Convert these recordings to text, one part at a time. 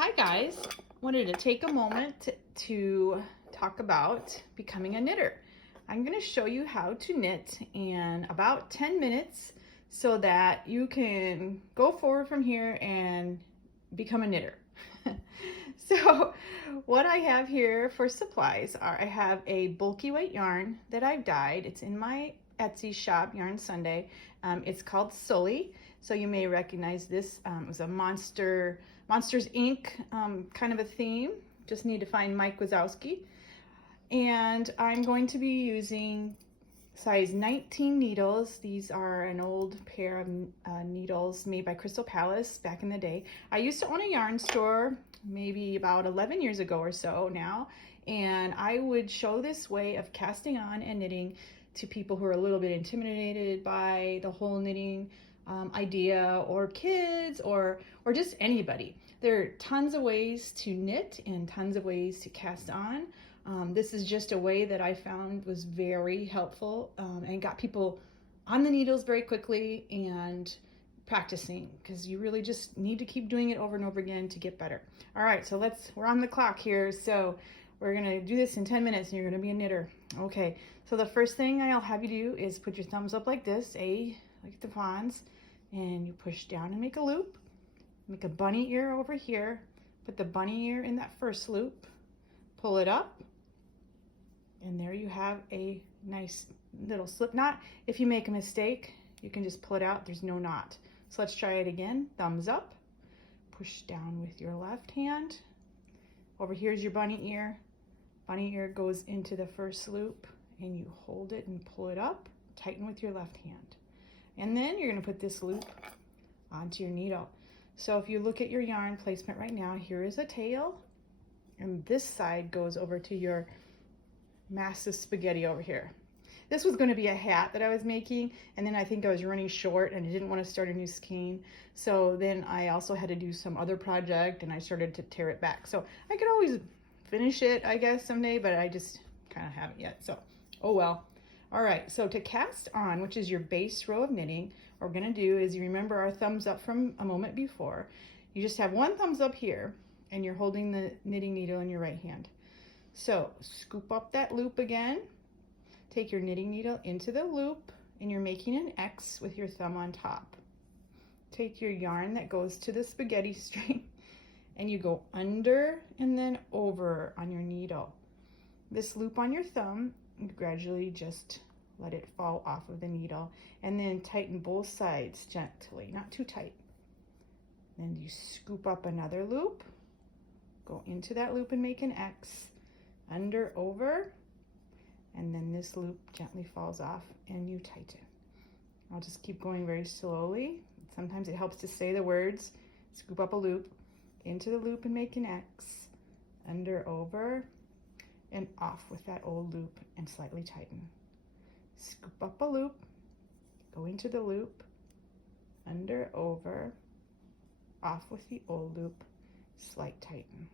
Hi guys, wanted to take a moment to talk about becoming a knitter. I'm going to show you how to knit in about 10 minutes so that you can go forward from here and become a knitter. So what I have here for supplies are I have a bulky white yarn that I've dyed. It's in my Etsy shop, Yarn Sunday. It's called Sully. So you may recognize this. It was a Monsters Inc. Kind of a theme. Just need to find Mike Wazowski. And I'm going to be using size 19 needles. These are an old pair of needles made by Crystal Palace back in the day. I used to own a yarn store maybe about 11 years ago or so now, and I would show this way of casting on and knitting to people who are a little bit intimidated by the whole knitting idea, or kids, or just anybody. There are tons of ways to knit and tons of ways to cast on. This is just a way that I found was very helpful and got people on the needles very quickly and practicing, because you really just need to keep doing it over and over again to get better. All right, so we're on the clock here. So we're gonna do this in 10 minutes and you're gonna be a knitter. Okay, so the first thing I'll have you do is put your thumbs up like this, like the fawns, and you push down and make a loop. Make a bunny ear over here. Put the bunny ear in that first loop. Pull it up. And there you have a nice little slip knot. If you make a mistake, you can just pull it out. There's no knot. So let's try it again. Thumbs up. Push down with your left hand. Over here's your bunny ear. Bunny ear goes into the first loop, and you hold it and pull it up. Tighten with your left hand. And then you're going to put this loop onto your needle. So if you look at your yarn placement right now, here is a tail, and this side goes over to your massive spaghetti over here. This was going to be a hat that I was making, and then I think I was running short and I didn't want to start a new skein. So then I also had to do some other project, and I started to tear it back. So I could always finish it, I guess, someday, but I just kind of haven't yet. So, oh well. All right, so to cast on, which is your base row of knitting, what we're going to do is, you remember our thumbs up from a moment before. You just have one thumbs up here, and you're holding the knitting needle in your right hand. So scoop up that loop again, take your knitting needle into the loop, and you're making an X with your thumb on top. Take your yarn that goes to the spaghetti string, and you go under and then over on your needle. This loop on your thumb, you gradually just let it fall off of the needle, and then tighten both sides gently, not too tight. Then you scoop up another loop, go into that loop and make an X, under, over, and then this loop gently falls off and you tighten. I'll just keep going very slowly. Sometimes it helps to say the words. Scoop up a loop, into the loop and make an X, under, over, and off with that old loop and slightly tighten. Scoop up a loop, go into the loop, under, over, off with the old loop, slight tighten.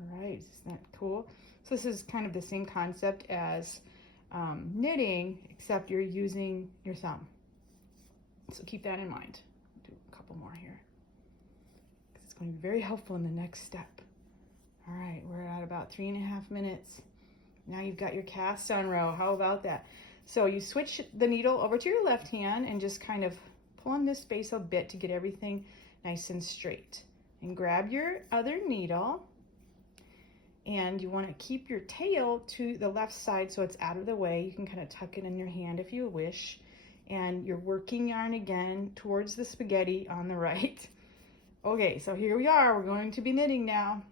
All right, isn't that cool? So this is kind of the same concept as knitting, except you're using your thumb. So keep that in mind. Do a couple more here, because it's going to be very helpful in the next step. All right, we're at about 3.5 minutes. Now you've got your cast on row. How about that? So you switch the needle over to your left hand and just kind of pull on this space a bit to get everything nice and straight. And grab your other needle, and you want to keep your tail to the left side so it's out of the way. You can kind of tuck it in your hand if you wish. And you're working yarn again towards the spaghetti on the right. Okay, so here we are. We're going to be knitting now.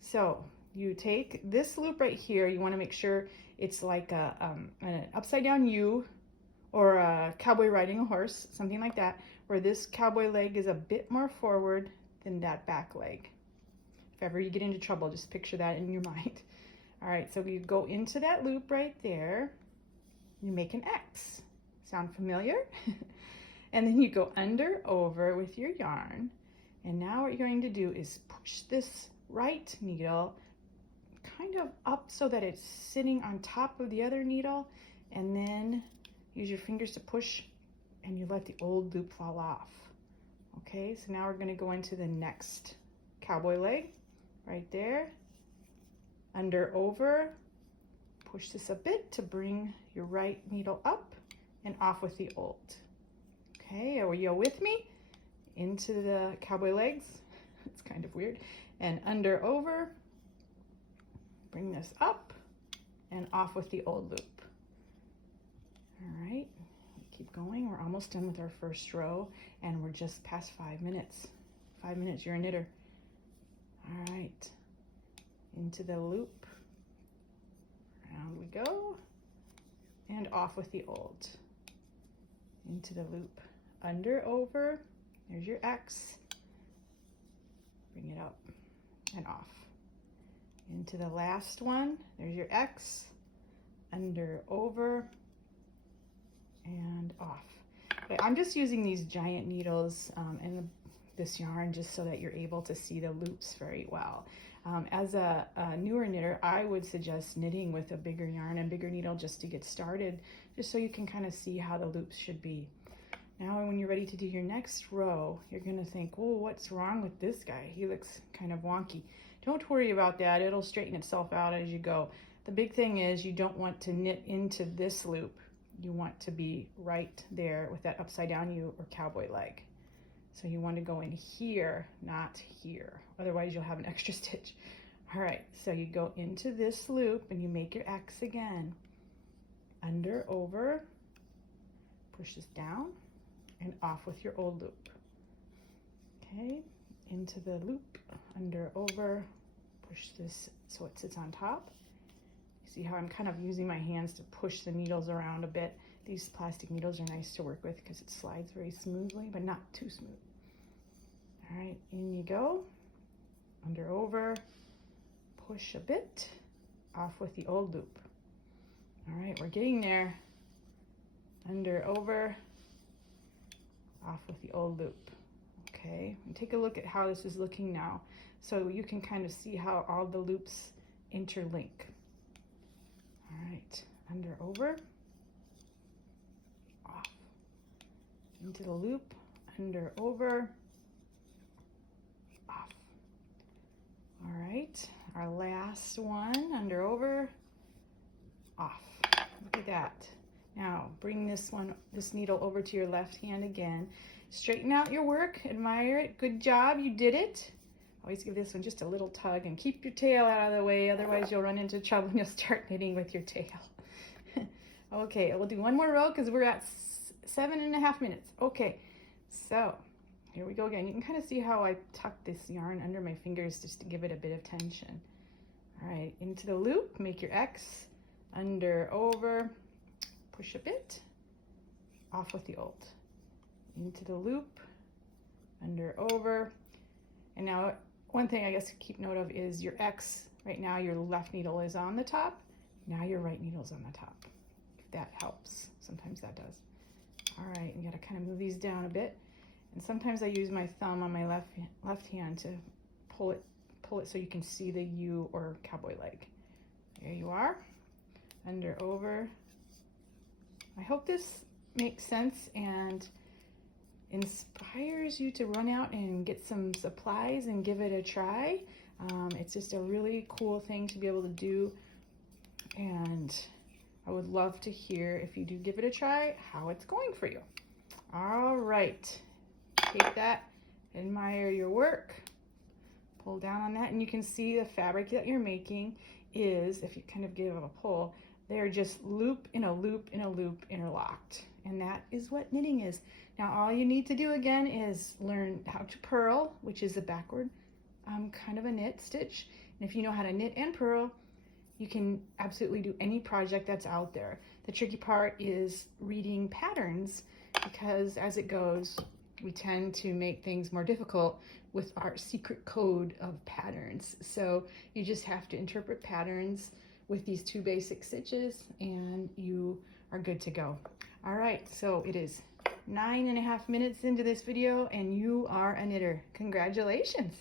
So you take this loop right here. You want to make sure it's like an upside down U, or a cowboy riding a horse, something like that, where this cowboy leg is a bit more forward than that back leg. If ever you get into trouble, just picture that in your mind. All right, so you go into that loop right there. You make an X. Sound familiar? And then you go under, over with your yarn. And now what you're going to do is push this right needle kind of up so that it's sitting on top of the other needle, and then use your fingers to push, and you let the old loop fall off. Okay, so now we're going to go into the next cowboy leg right there. Under, over, push this a bit to bring your right needle up and off with the old. Okay, are you with me? Into the cowboy legs. It's kind of weird. And under, over, bring this up and off with the old loop. All right, keep going. We're almost done with our first row and we're just past 5 minutes. 5 minutes, you're a knitter. All right, into the loop. Round we go. And off with the old. Into the loop. Under, over, there's your X. Bring it up and off. Into the last one, there's your X. Under, over, and off. Okay, I'm just using these giant needles and this yarn just so that you're able to see the loops very well. As a newer knitter, I would suggest knitting with a bigger yarn and bigger needle just to get started, just so you can kind of see how the loops should be. Now when you're ready to do your next row, you're gonna think, oh, what's wrong with this guy? He looks kind of wonky. Don't worry about that, it'll straighten itself out as you go. The big thing is you don't want to knit into this loop. You want to be right there with that upside down U or cowboy leg. So you want to go in here, not here. Otherwise you'll have an extra stitch. All right, so you go into this loop and you make your X again. Under, over, push this down and off with your old loop. Okay, into the loop, under, over, push this so it sits on top. See how I'm kind of using my hands to push the needles around a bit. These plastic needles are nice to work with because it slides very smoothly, but not too smooth. All right, in you go. Under, over, push a bit, off with the old loop. All right, we're getting there. Under, over, off with the old loop. Okay, and take a look at how this is looking now. So you can kind of see how all the loops interlink. All right, under, over, off, into the loop, under, over, off. All right, our last one, under, over, off. Look at that. Now bring this needle over to your left hand again. Straighten out your work, admire it, good job, you did it. Always give this one just a little tug and keep your tail out of the way, otherwise you'll run into trouble and you'll start knitting with your tail. Okay, we'll do one more row because we're at 7.5 minutes. Okay, so here we go again. You can kind of see how I tuck this yarn under my fingers just to give it a bit of tension. All right, into the loop, make your X, under, over, push a bit, off with the old. Into the loop, under, over, and now one thing I guess to keep note of is your X. Right now your left needle is on the top. Now your right needle's on the top. If that helps. Sometimes that does. All right, you gotta kind of move these down a bit. And sometimes I use my thumb on my left hand to pull it so you can see the U or cowboy leg. There you are. Under, over. I hope this makes sense and inspires you to run out and get some supplies and give it a try. It's just a really cool thing to be able to do, and I would love to hear, if you do give it a try, how it's going for you. All right, take that, admire your work, pull down on that, and you can see the fabric that you're making is, if you kind of give it a pull, they're just loop in a loop in a loop interlocked. And that is what knitting is. Now all you need to do again is learn how to purl, which is a backward kind of a knit stitch. And if you know how to knit and purl, you can absolutely do any project that's out there. The tricky part is reading patterns, because as it goes, we tend to make things more difficult with our secret code of patterns. So you just have to interpret patterns with these 2 basic stitches and you are good to go. All right, so it is 9.5 minutes into this video and you are a knitter. Congratulations.